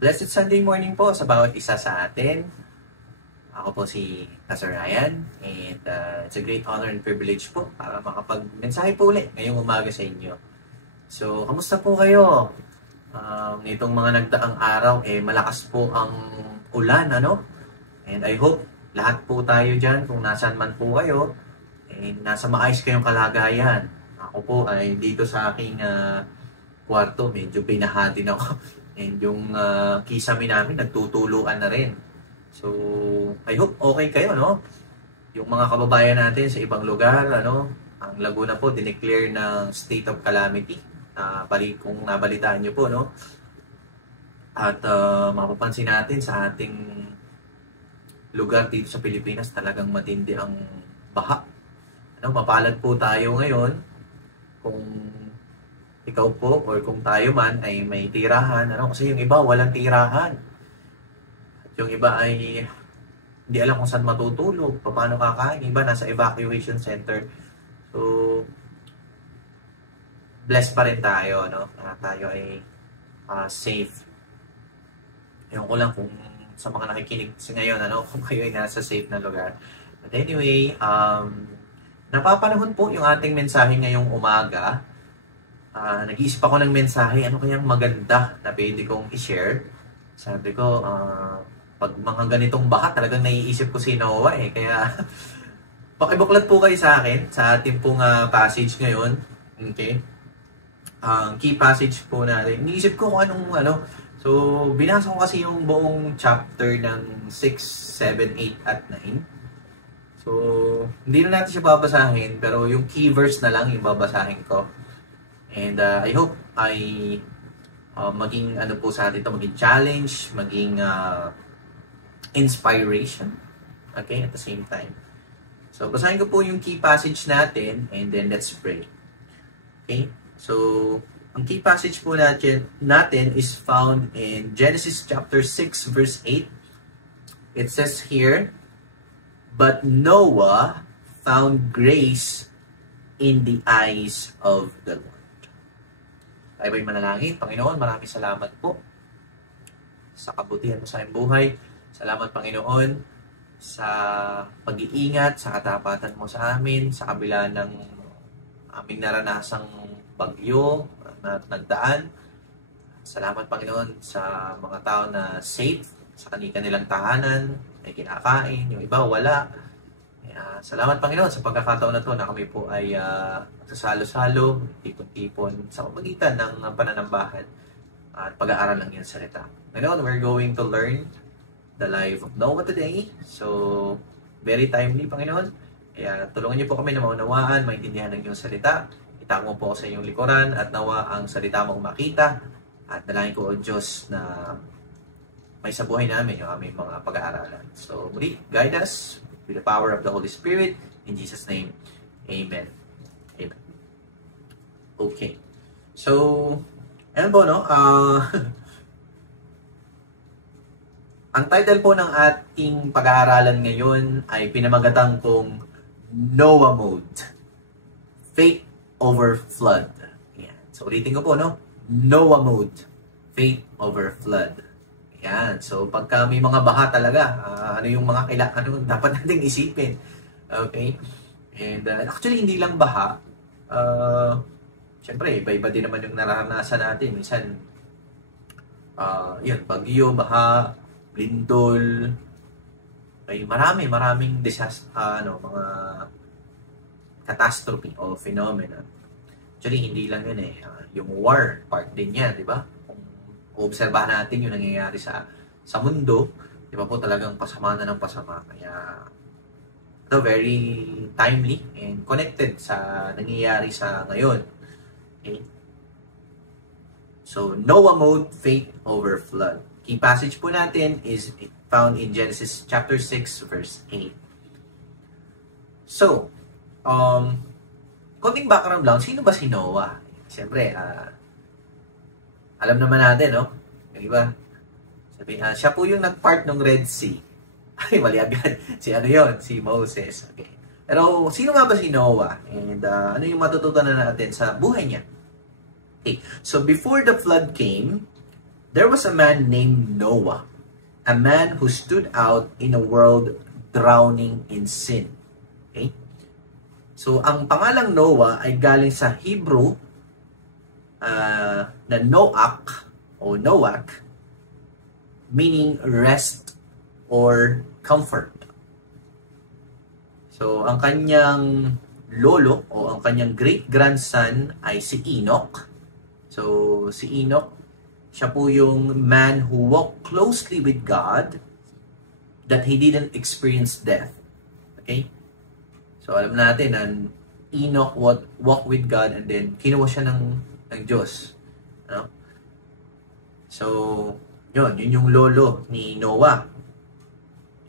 Blessed Sunday morning po sa bawat isa sa atin. Ako po si Pastor Ryan and it's a great honor and privilege po para makapag-mensahe po ulit ngayong umaga sa inyo. So, kamusta po kayo? Nitong mga nagdaang araw, malakas po ang ulan, ano? And I hope lahat po tayo dyan, kung nasaan man po kayo, nasa maayos kayong kalagayan. Ako po ay dito sa aking kwarto, medyo pinahati na ako. And yung kisame namin, nagtutuluan na rin. So, I hope okay kayo, no? Yung mga kababayan natin sa ibang lugar, ano, ang Laguna po, dineclare ng state of calamity. Kung nabalitaan nyo po, no? At mapapansin natin sa ating lugar dito sa Pilipinas, talagang matindi ang baha. Ano, mapalad po tayo ngayon kung ikaw po or kung tayo man ay may tirahan, ano, kasi yung iba walang tirahan. At yung iba ay hindi alam kung saan matutulog, paano kakain. Iba nasa evacuation center. So, blessed pa rin tayo, no? Tayo ay safe. Ewan ko lang kung sa mga nakikinig ngayon, ano, kung kayo ay nasa safe na lugar. But anyway, napapanahon po yung ating mensahe ngayong umaga. Nag-iisip ako ng mensahe, ano kayang maganda na pwede kong i-share. Sabi ko, pag mga ganitong baha, talagang naiisip ko si Noah Kaya, pakibuklat po kayo sa akin, sa ating pong passage ngayon. Okay? Ang key passage po natin. Iniisip ko kung anong, So, binasa ko kasi yung buong chapter ng 6, 7, 8, at 9. So, hindi na natin siya babasahin, pero yung key verse na lang yung babasahin ko. And I hope ay maging po sa atin ito, maging challenge, maging inspiration. Okay, at the same time. So, basahin ko po yung key passage natin and then let's pray. Okay? So, ang key passage po natin is found in Genesis chapter 6 verse 8. It says here, "But Noah found grace in the eyes of the Lord." Tayo ba'y manalangin? Panginoon, maraming salamat po sa kabutihan mo sa aming buhay. Salamat, Panginoon, sa pag-iingat, sa katapatan mo sa amin, sa kabila ng aming naranasang bagyo na nagdaan. Salamat, Panginoon, sa mga tao na safe sa kanilang tahanan, may kinakain, yung iba wala. Salamat, Panginoon, sa pagkakataon na to na kami po ay sasalo-salo, tipon-tipon sa pamagitan ng pananambahan at pag-aaral ng iyong salita. Ngayon, we're going to learn the life of Noah today. So, very timely, Panginoon. Kaya tulungan niyo po kami na maunawaan, maintindihan ng iyong salita. Itago mo po sa iyong likuran at nawa ang salita mong makita. At dalangin ko, O Diyos, na may sa buhay namin yung aming mga pag-aaralan. So, muli, guide us with the power of the Holy Spirit. In Jesus' name, Amen. Amen. Okay. So, ano po, no? Ang title po ng ating pag-aaralan ngayon ay pinamagatang kong Noah Mode. Faith over Flood. Yan. So, ulitin ko po, no? Noah Mode. Faith over Flood. Yan. So, pagka may mga baha talaga, ano yung mga ano dapat nating isipin. Okay? And actually, hindi lang baha. Siyempre, iba-iba din naman yung naranasan natin. Minsan, yun, bagyo, baha, lindol, ay maraming disaster, mga catastrophe o phenomena. Actually, hindi lang yun yung war, part din yan, di ba? Obserbahan natin yung nangyayari sa mundo, di ba po talagang pasama na ng pasama. Kaya ito very timely and connected sa nangyayari sa ngayon. Okay? So, Noah Mode, faith over flood. Key passage po natin is found in Genesis chapter 6 verse 8. So, konting background lang, sino ba si Noah? Siyempre, alam naman natin, no? Di ba? Sabi, siya po yung nag-part ng Red Sea. Ay, mali agad. Si Moses. Okay. Pero, sino nga ba si Noah? And ano yung matututunan natin sa buhay niya? Okay. So, before the flood came, There was a man named Noah, a man who stood out in a world drowning in sin. Okay? So, ang pangalang Noah ay galing sa Hebrew na Noach o Noach, meaning rest or comfort. So, ang kanyang lolo o ang kanyang great-grandson ay si Enoch. So, si Enoch, siya po yung man who walked closely with God that he didn't experience death. Okay? So, alam natin na Enoch walked with God and then kinuha siya ng Diyos. Ano? So, yun yung lolo ni Noah.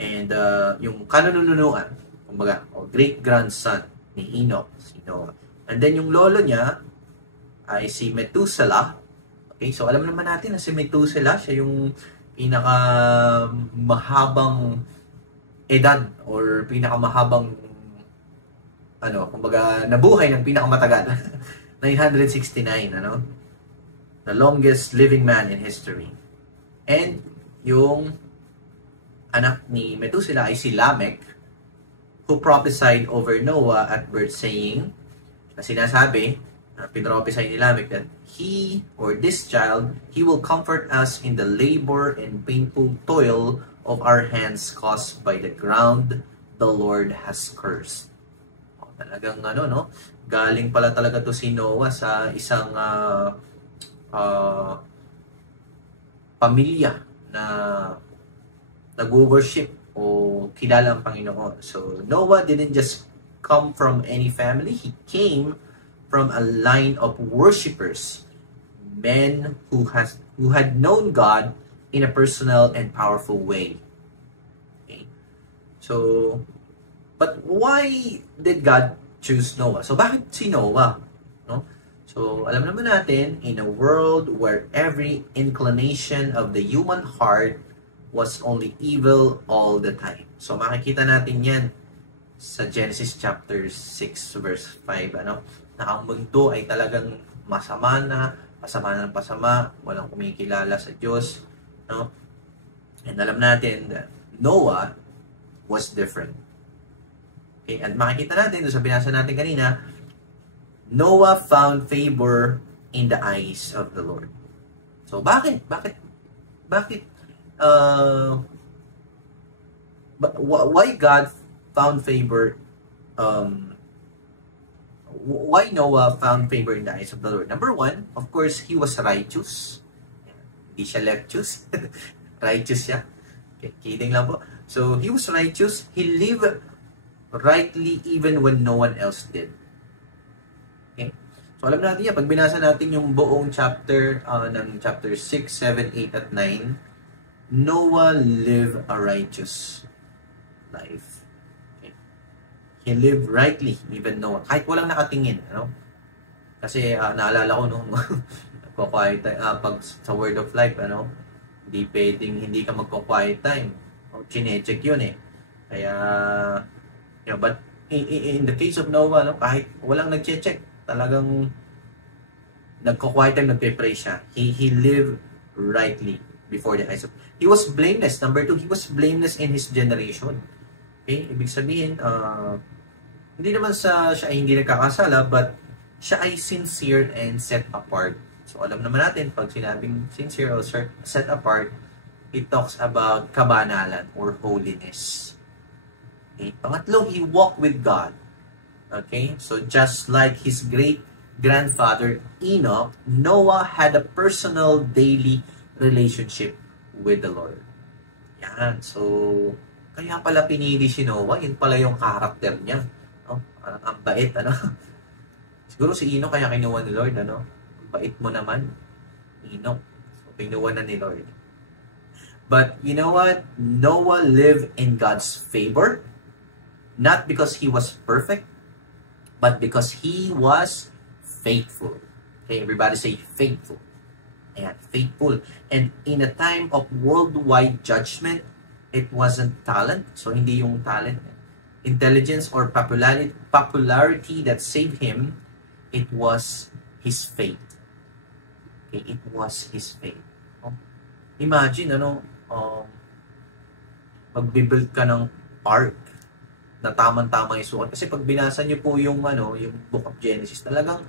And yung kanunulunuan, kumbaga, o great-grandson ni Enoch, si Noah. And then yung lolo niya ay si Methuselah. Okay, so alam naman natin na si Methuselah, siya yung pinakamahabang edad or pinakamahabang kumbaga nabuhay ng pinakamatagal. 969, the longest living man in history. And yung anak ni Methuselah ay si Lamech, who prophesied over Noah at birth, saying, sinasabi, pinrophecy ni Lamech that he or this child, he will comfort us in the labor and painful toil of our hands caused by the ground the Lord has cursed. Talagang galing pala talaga to si Noah sa isang pamilya na nag-worship o kilala ang Panginoon. So Noah didn't just come from any family, he came from a line of worshipers, men who had known God in a personal and powerful way. Okay? So, but why did God choose Noah? So, bakit si Noah? No? So, alam naman natin, in a world where every inclination of the human heart was only evil all the time. So, makikita natin yan sa Genesis chapter 6 verse 5, na ang mundo ay talagang pasama ng pasama, walang kumikilala sa Diyos, no? And alam natin that Noah was different. Okay, at makikita natin doon sa binasa natin kanina, Noah found favor in the eyes of the Lord. So bakit why God found favor, why Noah found favor in the eyes of the Lord? Number one, of course, he was righteous. Hindi siya leftous. Righteous siya. Okay, kidding lang po. So, he was righteous. He lived rightly even when no one else did. Okay? So, alam natin yan. Pag binasa natin yung buong chapter ng chapter 6, 7, 8, at 9, Noah lived a righteous life. Okay? He lived rightly, even Noah. Kahit walang nakatingin. Kasi naalala ko nung quiet time, pag sa Word of Life, hindi pwedeng hindi ka magko-quiet time. Chine-check yun eh. Kaya, but in the case of Noah, kahit walang nag-check, talagang nagko-quiet time, nagpe-pray siya. He lived rightly before the eyes of... He was blameless. Number two, he was blameless in his generation. Okay? Ibig sabihin, hindi naman siya ay hindi nagkakasala, but siya ay sincere and set apart. So, alam naman natin, pag sinabing sincere or set apart, it talks about kabanalan or holiness. Okay? Pangatlo, he walked with God. Okay? So, just like his great-grandfather Enoch, Noah had a personal daily relationship with the Lord. Yan. So, kaya pala pinili si Noah, yun pala yung character niya. Parang ang bait, Siguro si Enoch kaya kinuha ni Lord, bait mo naman, Enoch. So, kinuha na ni Lord. But you know what? Noah lived in God's favor, not because he was perfect, but because he was faithful. Okay, everybody say faithful. And faithful. And in a time of worldwide judgment, it wasn't talent. So, hindi yung talent, intelligence, or popularity that saved him. It was his faith. Okay, it was his faith. imagine, magbibuild ka ng ark na tamang-tama yung sukat. Kasi pag binasa niyo po yung Book of Genesis, talagang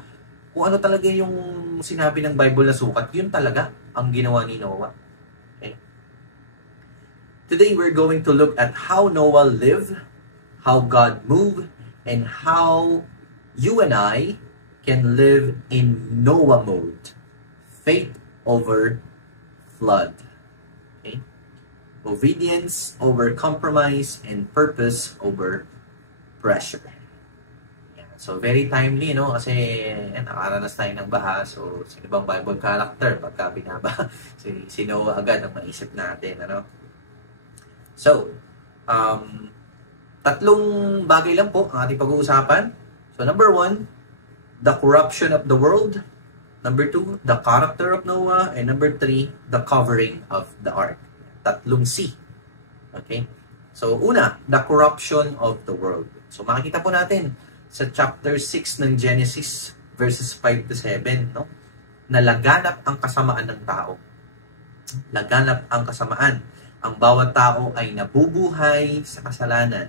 kung ano talaga yung sinabi ng Bible na sukat, yun talaga ang ginawa ni Noah. Okay? Today we're going to look at how Noah lived, how God moved, and how you and I can live in Noah mode. Faith over flood. Okay? Obedience over compromise, and purpose over pressure. So, very timely, kasi nakaranas tayo ng baha. So, sino bang Bible character pagka binaba? Si Noah agad ang maisip natin, So, tatlong bagay lang po ang ating pag-uusapan. So, number 1, the corruption of the world. Number 2, the character of Noah. And number 3, the covering of the ark. Tatlong C. Okay? So, una, the corruption of the world. So, makikita po natin sa chapter 6 ng Genesis, verses 5 to 7, na laganap ang kasamaan ng tao. Laganap ang kasamaan. Ang bawat tao ay nabubuhay sa kasalanan.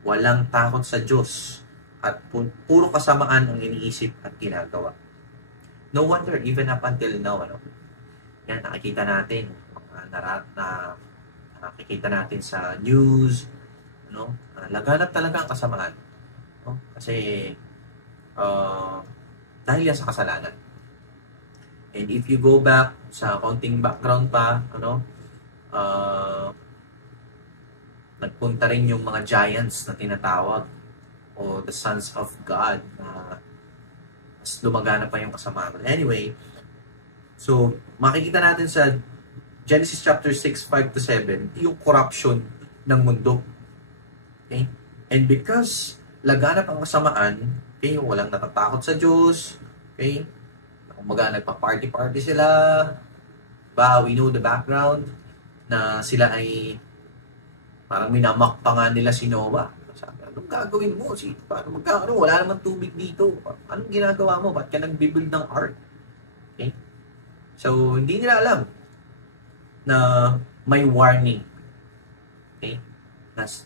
Walang takot sa Diyos. At puro kasamaan ang iniisip at ginagawa. No wonder, even up until now, yan, nakikita natin, nakikita natin sa news, laganap talaga ang kasamaan. Kasi, dahil yan sa kasalanan. And if you go back sa konting background pa, nagpunta rin yung mga giants na tinatawag, o the sons of God, na mas lumagana pa yung kasamaan. Anyway, so, makikita natin sa Genesis chapter 6, 5 to 7, yung corruption ng mundo. Okay? And because laganap ang kasamaan, okay, walang natatakot sa Diyos, okay, kumbaga nagpa-party-party sila, we know the background, na sila ay parang minamak pa nga nila si Noah. Sabi, anong gagawin mo? Paano wala naman tubig dito. Anong ginagawa mo? Ba't ka nag-build ng ark? Okay? So, hindi nila alam na may warning. Okay?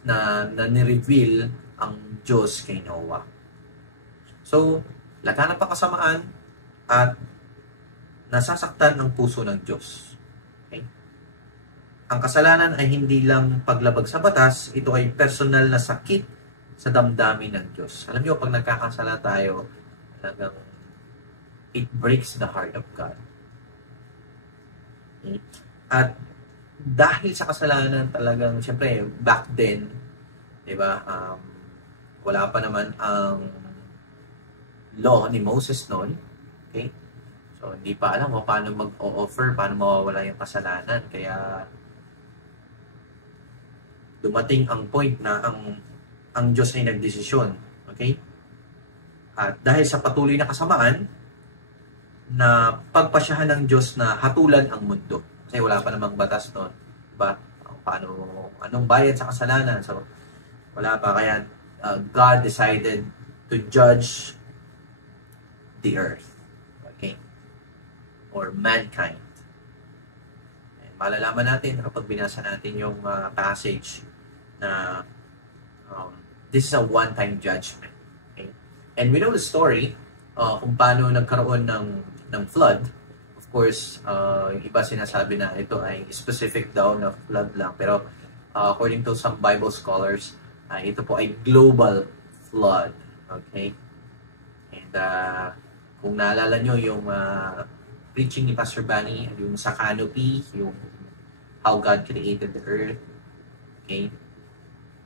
Na ni-reveal ang Diyos kay Noah. So, laganap ang kasamaan at nasasaktan ang puso ng Diyos. Okay? Ang kasalanan ay hindi lang paglabag sa batas, ito ay personal na sakit sa damdamin ng Diyos. Alam niyo, pag nagkakasala tayo, talagang it breaks the heart of God. Okay? At dahil sa kasalanan talagang, siyempre, back then, diba, wala pa naman ang law ni Moses noon. Okay? So, hindi pa alam paano mag-o-offer, paano mawawala yung kasalanan. Kaya, dumating ang point na ang Diyos ay nagdesisyon. Okay? At dahil sa patuloy na kasamaan, na pagpasyahan ng Diyos na hatulan ang mundo. Kasi wala pa namang batas noon. Diba? Anong bayad sa kasalanan? So, wala pa. Kaya, God decided to judge the earth. Okay? Or mankind. And malalaman natin kapag binasa natin yung passage na this is a one-time judgment. Okay? And we know the story kung paano nagkaroon ng flood. Of course, yung iba sinasabi na ito ay specific daw na flood lang. Pero according to some Bible scholars, ito po ay global flood. Okay? And kung naalala nyo yung preaching ni Pastor Bunny, yung sa canopy, yung how God created the earth. Okay?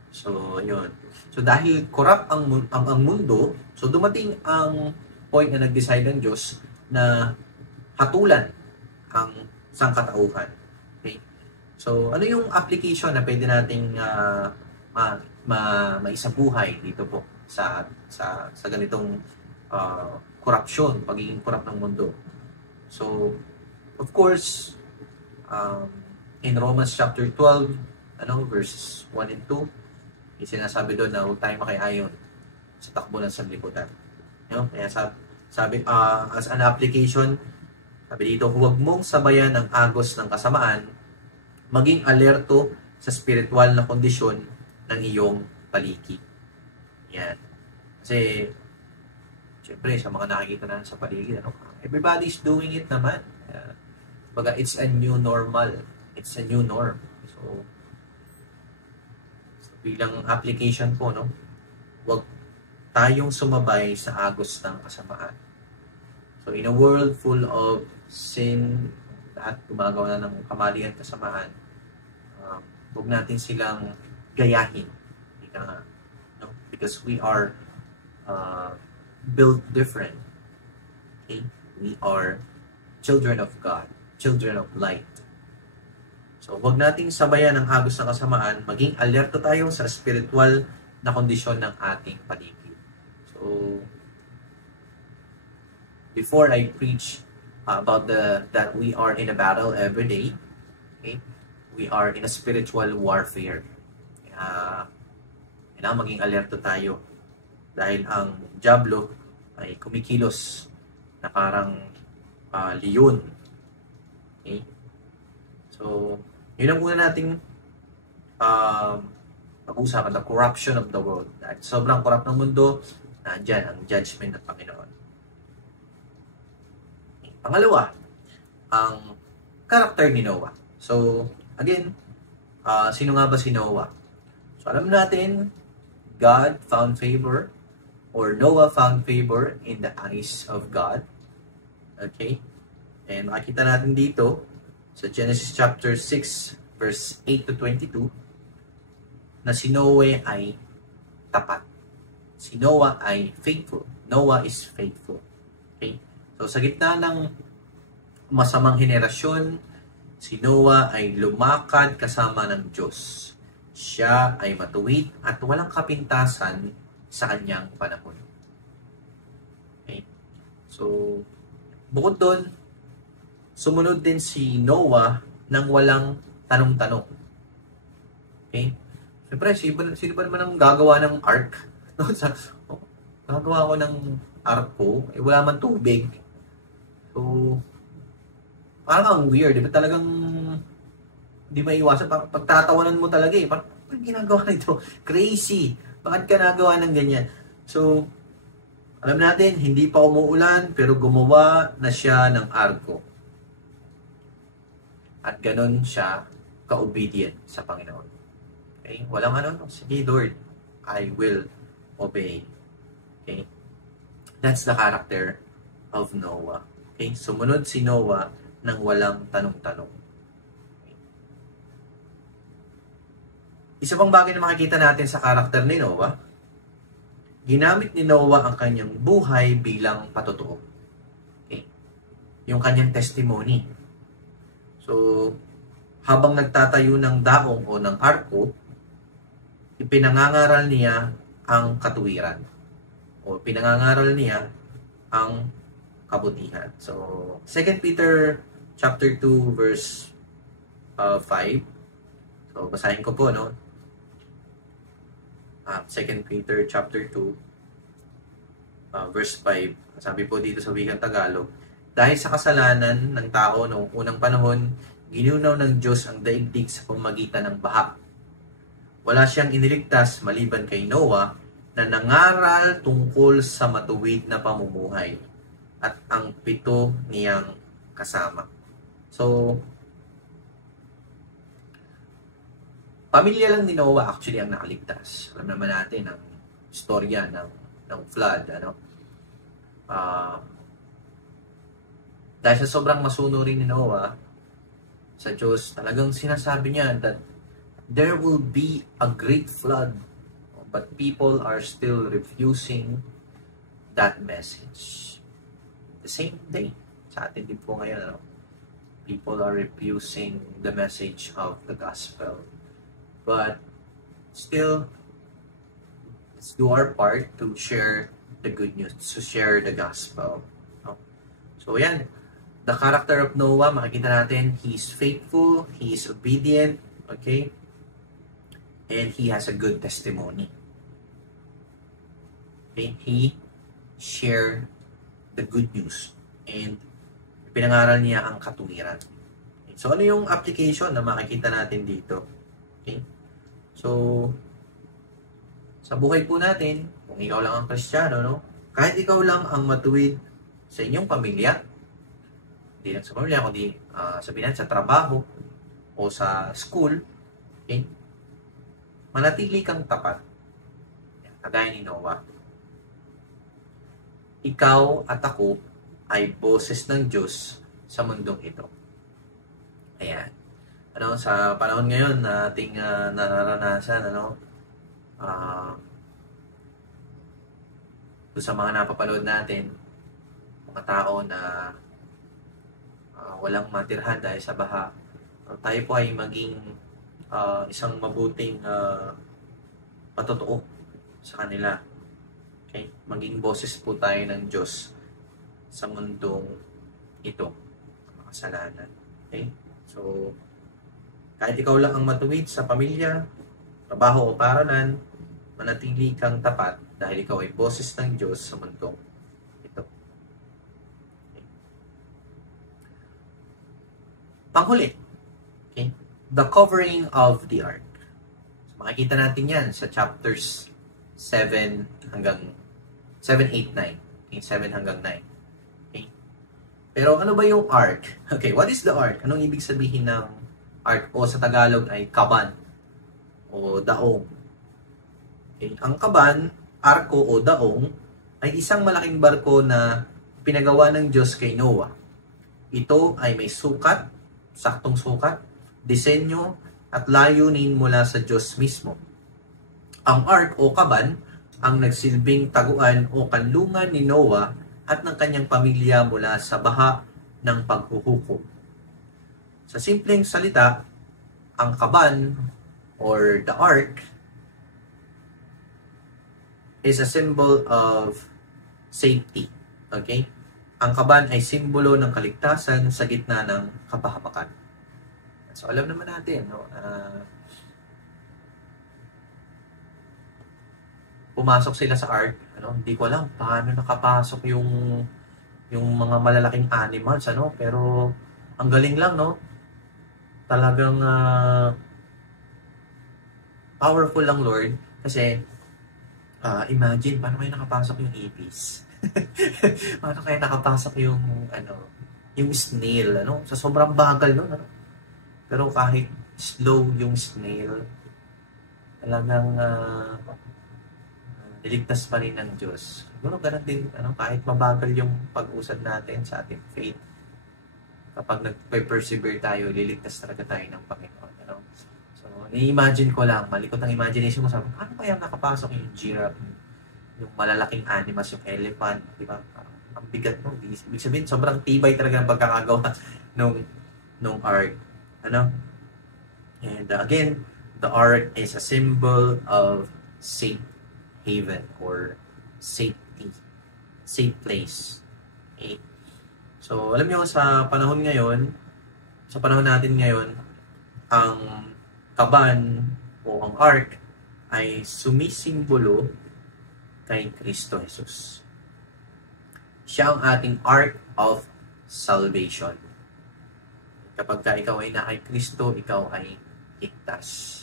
So, yun. So, dahil corrupt ang mundo, so dumating ang point na nag-decide ng Diyos na hatulan ang sangkatauhan. Okay? So, ano yung application na pwede nating maisabuhay dito po sa ganitong corruption, pagiging corrupt ng mundo? So, of course, in Romans chapter 12, verses 1 and 2, sinasabi doon na huwag tayo makiayon sa takbo ng sanlibutan. Kaya sabi, as an application, sabi dito, huwag mong sabayan ang agos ng kasamaan maging alerto sa spiritual na kondisyon ng iyong paligid. Yan. Kasi, syempre, sa mga nakikita na sa paligid, everybody's doing it naman. Baga, it's a new normal. It's a new norm. So bilang application po, huwag tayong sumabay sa agos ng kasamaan. So, in a world full of sin, lahat gumagawa na ng kamalian, kasamaan, huwag natin silang gayahin. Because we are built different. Okay? We are children of God, children of light. So, huwag nating sabayan ang agos ng kasamaan, maging alerto tayo sa spiritual na kondisyon ng ating paligid. So, before I preach about that we are in a battle every day, okay? We are in a spiritual warfare. Kailangan maging alerto tayo dahil ang diablo ay kumikilos na parang leon. Okay? So, yun ang una nating pag-usapan, the corruption of the world. Dahil sobrang corrupt ng mundo, nandyan ang judgment ng Panginoon. Pangalawa, ang character ni Noah. So, again, sino nga ba si Noah? So, alam natin, God found favor, or Noah found favor in the eyes of God. Okay? And makikita natin dito, sa Genesis chapter 6, verse 8 to 22, na si Noah ay tapat. Si Noah ay faithful. Noah is faithful. Okay? So, sa gitna ng masamang henerasyon, si Noah ay lumakad kasama ng Diyos. Siya ay matuwid at walang kapintasan sa kanyang panahon. Okay? So, bukod doon, sumunod din si Noah nang walang tanong-tanong. Okay? Siyempre, sino ba naman ang gagawa ng ark? Gagawa ko ng arko, wala man tubig. So, parang ang weird. Diba talagang hindi maiwasan. Pagtatawanan mo talaga eh. Parang ginagawa nito? Crazy. Bakit ka nagawa ng ganyan? So, alam natin, hindi pa umuulan, pero gumawa na siya ng arko. At ganun siya ka-obedient sa Panginoon. Okay? Walang sige Lord, I will obey. Okay? That's the character of Noah. Okay? Sumunod si Noah nang walang tanong-tanong. Okay? Isa pang bagay na makikita natin sa karakter ni Noah, ginamit ni Noah ang kanyang buhay bilang patotoo. Okay? Yung kanyang testimony. So, habang nagtatayo ng daong o ng arko, ipinangangaral niya ang katuwiran. O pinangangaral niya ang kabutihan. So, 2 Peter chapter 2 verse 5. So, basahin ko po, 2 Peter chapter 2 verse 5. Sabi po dito sa wikang Tagalog, dahil sa kasalanan ng tao noong unang panahon, ginunaw ng Diyos ang daigdig sa pamamagitan ng baha. Wala siyang iniligtas maliban kay Noah na nangaral tungkol sa matuwid na pamumuhay at ang 7 niyang kasama. So, pamilya lang ni Noah actually ang nakaligtas. Alam naman natin ang istorya ng flood. Dahil sa sobrang masunurin ni Noah sa Diyos, talagang sinasabi niya that there will be a great flood, but people are still refusing that message. The same day, sa atin din po ngayon, people are refusing the message of the gospel. But still, let's do our part to share the good news, to share the gospel. So yan, the character of Noah, makikita natin, he is faithful, he is obedient, okay? And he has a good testimony. Okay? He shared the good news and pinangaral niya ang katuwiran. Okay? So, ano yung application na makikita natin dito? Okay? So, sa buhay po natin, kung ikaw lang ang Kristiyano, no? Kahit ikaw lang ang matuwid sa inyong pamilya, hindi lang sa pamilya, kundi sabihin natin sa trabaho o sa school, okay? Manatili kang tapat. Kagaya ni Noah. Ikaw at ako ay boses ng Diyos sa mundong ito. Ayan. Ano, sa panahon ngayon na ating nararanasan, sa mga napapanood natin, mga tao na walang matirhan dahil sa baha, tayo po ay maging isang mabuting patotoo sa kanila. Okay? Maging boses po tayo ng Diyos sa mundong ito, makasalanan. Okay? So, kahit ikaw lang ang matuwid sa pamilya, trabaho o paaralan, manatili kang tapat dahil ikaw ay boses ng Diyos sa mundong ito. Okay. Panghuli, okay? The covering of the ark. So, makikita natin yan sa chapters 7 hanggang 7, 8, 9. Okay, 7 hanggang 9. Okay? Pero ano ba yung ark? Okay, what is the ark? Anong ibig sabihin ng ark? O sa Tagalog ay kaban o daong. Okay? Ang kaban, arko o daong, ay isang malaking barko na pinagawa ng Diyos kay Noah. Ito ay may sukat, saktong sukat, disenyo, at layunin mula sa Diyos mismo. Ang ark o kaban ang nagsilbing taguan o kanlungan ni Noah at ng kanyang pamilya mula sa baha ng paghuhukom. Sa simpleng salita, ang kaban or the ark is a symbol of safety. Okay? Ang kaban ay simbolo ng kaligtasan sa gitna ng kapahamakan. So, alam naman natin, no? Pumasok sila sa ark, hindi ko alam paano nakapasok yung mga malalaking animals, pero ang galing lang, no? Talagang powerful lang, Lord, kasi imagine paano kayo nakapasok yung apis. Paano kayo nakapasok yung yung snail, sa sobrang bagal, no? Pero kahit slow yung snail, talagang niligtas pa rin ng Diyos. Siguro ganun din, kahit mabagal yung pag-usad natin sa ating faith, kapag nag-persevere tayo, liligtas talaga tayo ng Panginoon. So, i-imagine ko lang, malikot ang imagination ko, sabi, paano kaya nakapasok yung giraffe, yung malalaking animals, yung elephant, di ba? Ang bigat mo. Ibig sabihin, sobrang tibay talaga ng pagkakagawa nung ark. And again, the ark is a symbol of safe haven or safety, safe place. Okay? So, alam niyo sa panahon natin ngayon, ang kaban o ang ark ay sumisimbolo kay Kristo Jesus. Siya ang ating ark of salvation. Kapag ikaw ay na kay Kristo, ikaw ay ligtas.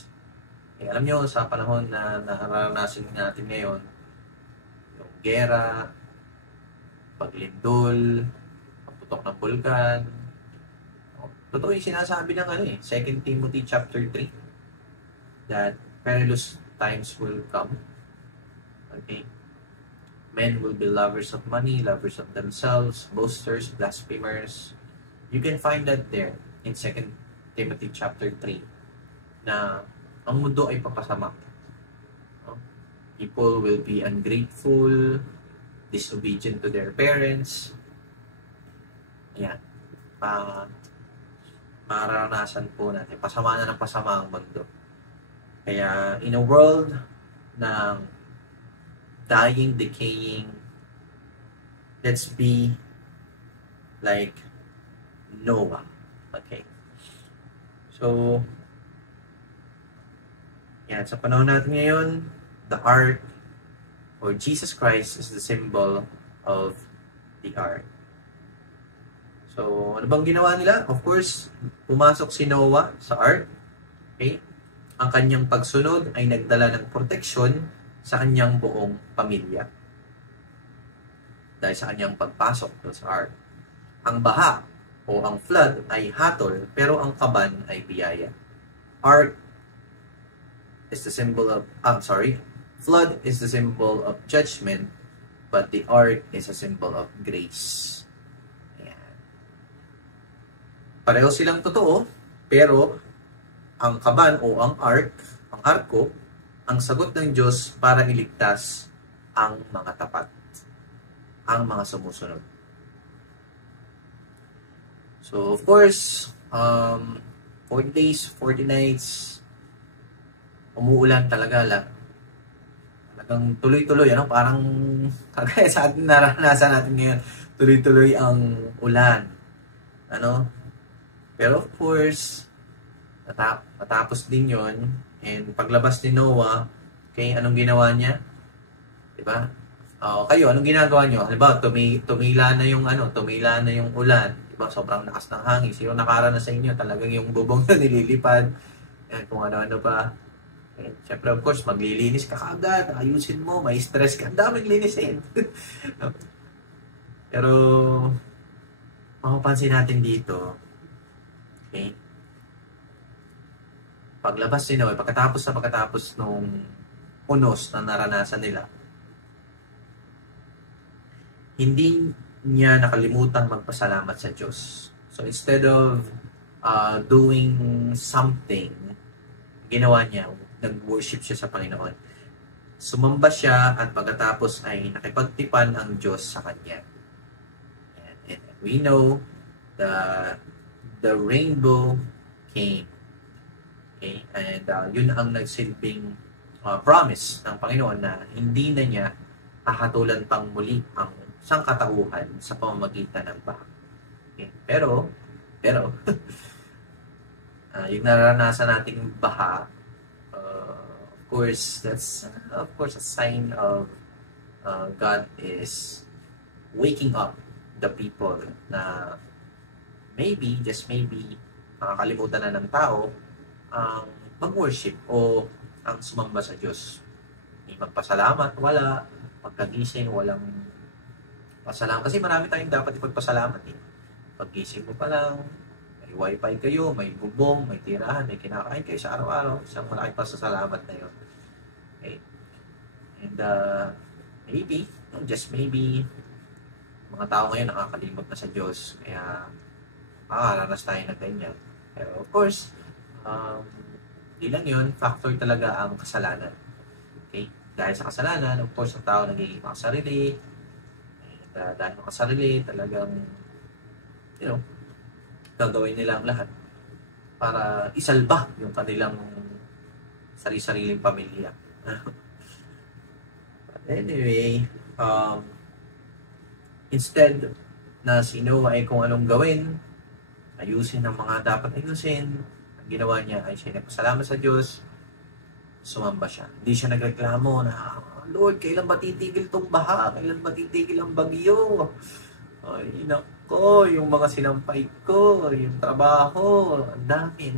Alam nyo, sa panahon na nararanasan natin ngayon, yung gera, paglindol, pagputok ng bulkan, totoo yung sinasabi ng 2 Timothy chapter 3, that perilous times will come. Okay? Men will be lovers of money, lovers of themselves, boasters, blasphemers. You can find that there in 2 Timothy chapter 3, na ang mundo ay papasama. People will be ungrateful, disobedient to their parents. Ayan. Mararanasan po natin. Pasama na ng pasama ang mundo. Kaya, in a world ng dying, decaying, let's be like Noah. Okay. So, yan, sa panahon natin ngayon, the ark or Jesus Christ is the symbol of the ark. So, ano bang ginawa nila? Of course, pumasok si Noah sa ark. Okay? Ang kanyang pagsunod ay nagdala ng proteksyon sa kanyang buong pamilya. Dahil sa kanyang pagpasok sa ark. Ang baha o ang flood ay hatol, pero ang kaban ay biyaya. Ark is the symbol of, flood is the symbol of judgment, but the ark is a symbol of grace. Pareho silang totoo, pero ang kaban o ang arko, ang sagot ng Diyos para iligtas ang mga tapat, ang mga sumusunod. So, of course, 40 days, 40 nights, umuulan talaga. Talagang tuloy-tuloy, parang kagaya sa atin naranasan natin ngayon, tuloy-tuloy ang ulan. Pero of course, matapos din yon, and paglabas ni Noah, okay, anong ginawa niya? Diba? Kayo, anong ginagawa niyo? Halimbawa, tumila na yung ulan. Diba? Sobrang lakas ng hangin. Sino nakaranas sa inyo? Talagang yung bubong na nililipad. Yan, kung ano-ano pa. And, syempre, of course, maglilinis ka kaagad. Ayusin mo, may stress ka. Ang daming linisin. Pero, mapapansin natin dito, okay, paglabas ni Noe, pagkatapos nung unos na naranasan nila, hindi niya nakalimutan magpasalamat sa Diyos. So instead of doing something, ginawa niya, nag-worship siya sa Panginoon. Sumamba siya at pagkatapos ay nakipagtipan ang Diyos sa kanya. And we know the rainbow came. Okay? And yun ang nagsilbing promise ng Panginoon na hindi na niya hahatulan pang muli ang sangkatauhan sa pamamagitan ng baha. Okay? Pero yung naranasan nating baha, of course, that's a sign of God is waking up the people na maybe, just maybe, nakakalimutan na ng tao ang mag-worship o ang sumamba sa Diyos. May magpasalamat, wala. Pagkagising, walang pasalamat. Kasi marami tayong dapat ipagpasalamat eh. Paggising mo pa lang, may wifi kayo, may bubong, may tirahan, may kinakain kayo sa araw-araw. Isang malaking pasasalamat na yun. Okay. And maybe, just maybe, mga tao ngayon nakakalimot na sa Diyos. Kaya, makakaranas tayo na ganyan. Pero of course, di lang yun, factor talaga ang kasalanan. Okay? Dahil sa kasalanan, of course, ang tao nagiging makasarili. And dahil makasarili, talagang, gagawin nila ang lahat para isalba yung kanilang sarili-sariling pamilya. But anyway, instead na si Noah ay kung anong gawin, ayusin ang mga dapat ayusin, ang ginawa niya ay siya nagpasalamat sa Diyos, sumamba siya. Hindi siya nagreklamo na, Lord, kailan ba titigil tong baha? Kailan ba titigil ang bagyo? Ay, nako, yung mga sinampay ko, yung trabaho, ang dami,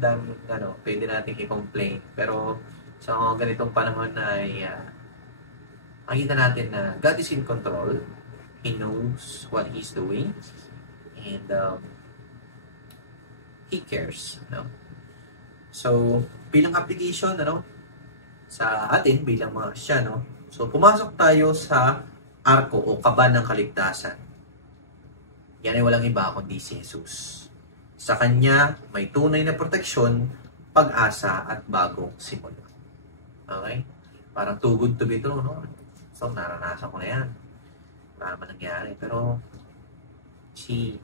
pwede natin i-complain. Pero sa mga ganitong panahon ay makita natin na God is in control. He knows what He's doing. And He cares. So, bilang application, sa atin, bilang mga Kristyano, so pumasok tayo sa arko o kaban ng kaligtasan. Yan ay walang iba kundi si Jesus. Sa Kanya, may tunay na proteksyon, pag-asa at bagong simula. Okay? Parang too good to be true, So, naranasan ko na yan. Wala naman nangyari. Pero, see,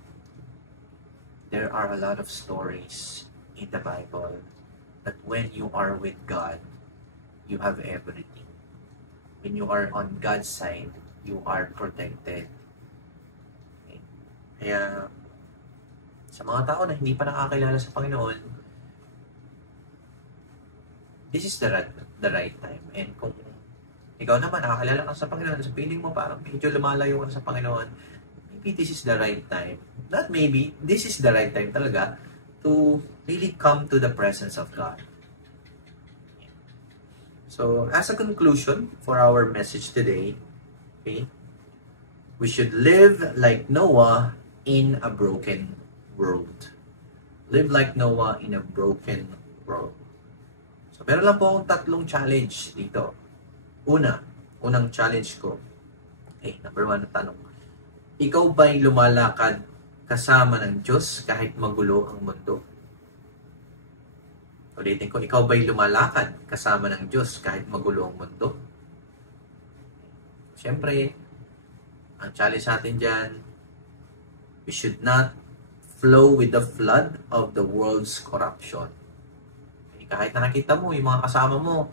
there are a lot of stories in the Bible that when you are with God, you have everything. When you are on God's side, you are protected. Okay? Kaya, sa mga tao na hindi pa nakakilala sa Panginoon, this is the right time. And kung ikaw naman nakakilala ka sa Panginoon, sa piling mo parang medyo lumalayo ka sa Panginoon, maybe this is the right time not maybe, this is the right time talaga to really come to the presence of God. So, as a conclusion for our message today, okay, we should live like Noah in a broken world. Live like Noah in a broken world. So, meron lang po akong tatlong challenge dito. Unang challenge ko. Okay, number 1 na tanong. Ikaw ba'y lumalakad kasama ng Diyos kahit magulo ang mundo? Ulitin ko, ikaw ba'y lumalakad kasama ng Diyos kahit magulo ang mundo? Siyempre, ang challenge natin dyan, we should not flow with the flood of the world's corruption. Okay, kahit nakikita mo, yung mga kasama mo,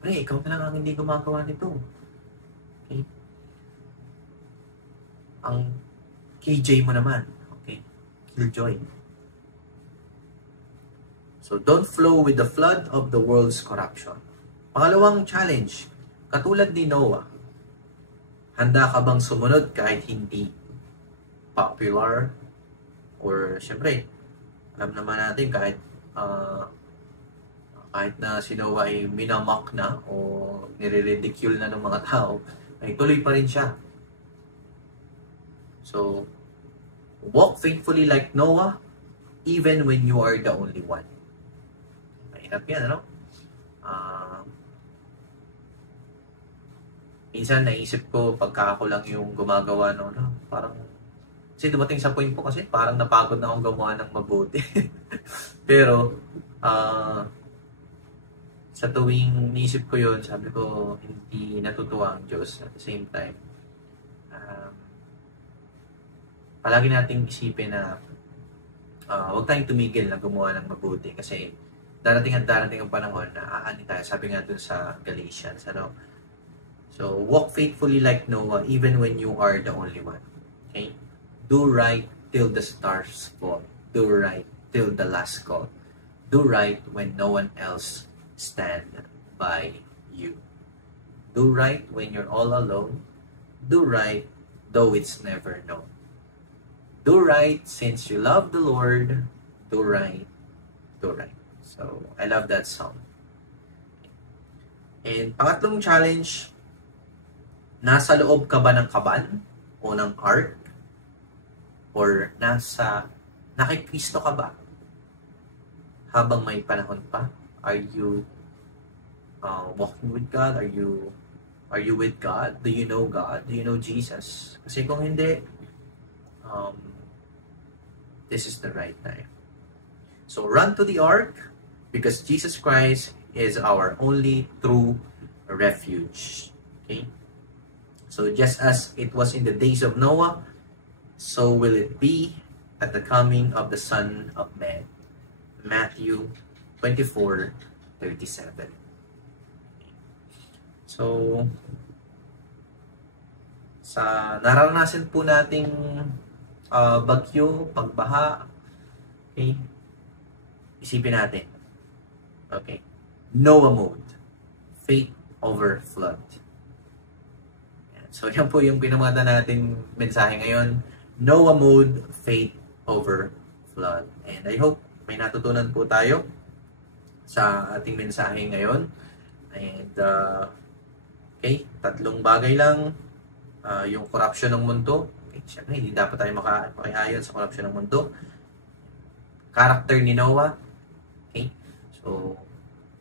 ikaw na lang ang hindi gumagawa nito. Okay? Ang KJ mo naman, okay? Killjoy. So, don't flow with the flood of the world's corruption. Pangalawang challenge, katulad ni Noah, handa ka bang sumunod kahit hindi popular? Or, syempre, alam naman natin kahit na si Noah ay minamock na o nire-ridicule na ng mga tao, ay tuloy pa rin siya. So, walk faithfully like Noah even when you are the only one. Mahirap yan, ano? Minsan naisip ko pagka ako lang yung gumagawa parang kasi dumating sa point po kasi parang napagod na akong gumawa ng mabuti. Pero sa tuwing naisip ko yun, sabi ko hindi natutuwa ang Diyos. At the same time, palagi nating isipin na huwag tayong tumigil na gumawa ng mabuti kasi darating ang panahon na aani tayo. Sabi nga dun sa Galatians, ano? So, walk faithfully like Noah even when you are the only one. Okay? Do right till the stars fall. Do right till the last call. Do right when no one else stand by you. Do right when you're all alone. Do right though it's never known. Do right since you love the Lord. Do right. Do right. So, I love that song. And pangatlong challenge, nasa loob ka ba ng kaban o ng ark? Or nakikristo ka ba? Habang may panahon pa? Are you walking with God? Are you with God? Do you know God? Do you know Jesus? Kasi kung hindi, this is the right time. So run to the ark because Jesus Christ is our only true refuge. Okay? So just as it was in the days of Noah, so will it be at the coming of the Son of Man. Matthew 24:37. So, sa naranasan po nating bagyo, pagbaha, okay, isipin natin. Okay. Noah mode. Faith over flood. So, yan po yung pinamata nating mensahe ngayon. Noah mode, faith over flood. And I hope may natutunan po tayo sa ating mensahe ngayon. And, okay, tatlong bagay lang. Yung corruption ng mundo. Okay, syempre, hindi dapat tayo makiayon sa corruption ng mundo. Character ni Noah. Okay, so,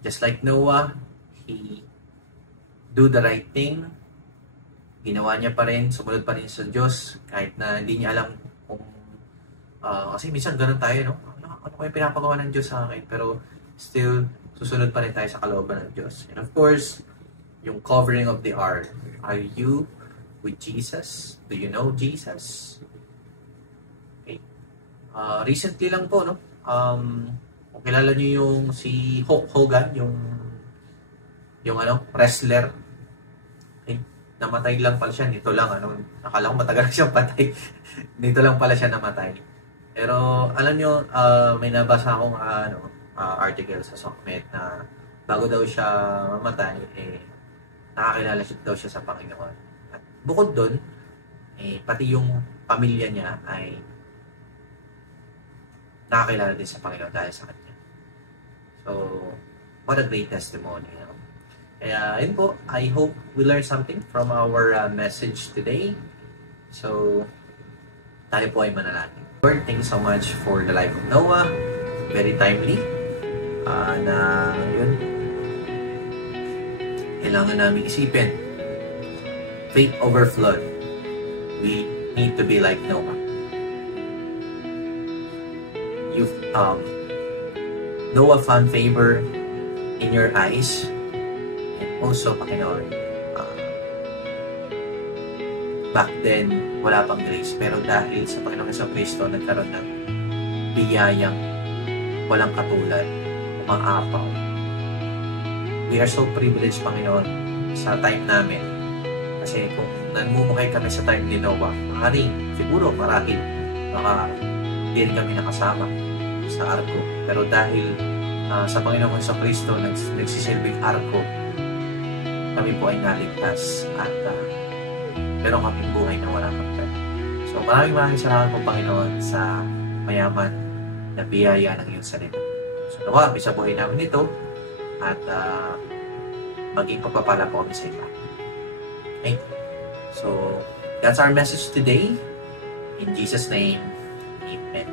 just like Noah, he do the right thing. Ginawa niya pa rin, sumunod pa rin sa Diyos kahit na hindi niya alam kung kasi minsan ganun tayo, no? Ano ko yung pinapagawa ng Diyos sa akin? Pero still, susunod pa rin tayo sa kalooban ng Diyos. And of course, yung covering of the ark. Are you with Jesus? Do you know Jesus? Okay. Recently lang po, no? Kung kilala niyo yung si Hulk Hogan, yung wrestler. Namatay lang pala siya. Nito lang, nakala ko matagal na siyang patay. Nito lang pala siya namatay. Pero, alam nyo, may nabasa akong article sa SOCMED na bago daw siya mamatay, nakakilala daw siya sa Panginoon. At bukod doon, pati yung pamilya niya ay nakakilala din sa Panginoon dahil sa kanya. So, what a great testimony. Kaya, yun po, I hope we learned something from our message today. So, tayo po ay manalangin. Lord, thank you so much for the life of Noah. Very timely. Na yun, kailangan namin isipin. Faith over flood. We need to be like Noah. Noah found favor in your eyes, and also, Panginoon, back then, wala pang grace, pero dahil sa Panginoon sa Kristo, nagkaroon ng biyayang walang katulad, umaapaw. We are so privileged, Panginoon, sa time namin. Kasi kung nanmumukhay kami sa time ni Noah, siguro marahil, baka hindi rin kami nakasama sa arko. Pero dahil sa Panginoon sa Kristo, nagsisilbing arko, kami po ay naligtas at meron kaming buhay na walang hanggan. So maraming salamat po, Panginoon, sa mayaman na biyaya ng iyong salita. So nawa, sa buhay namin ito at maging pagpapala po kami sa iba. Okay? So that's our message today. In Jesus' name, Amen.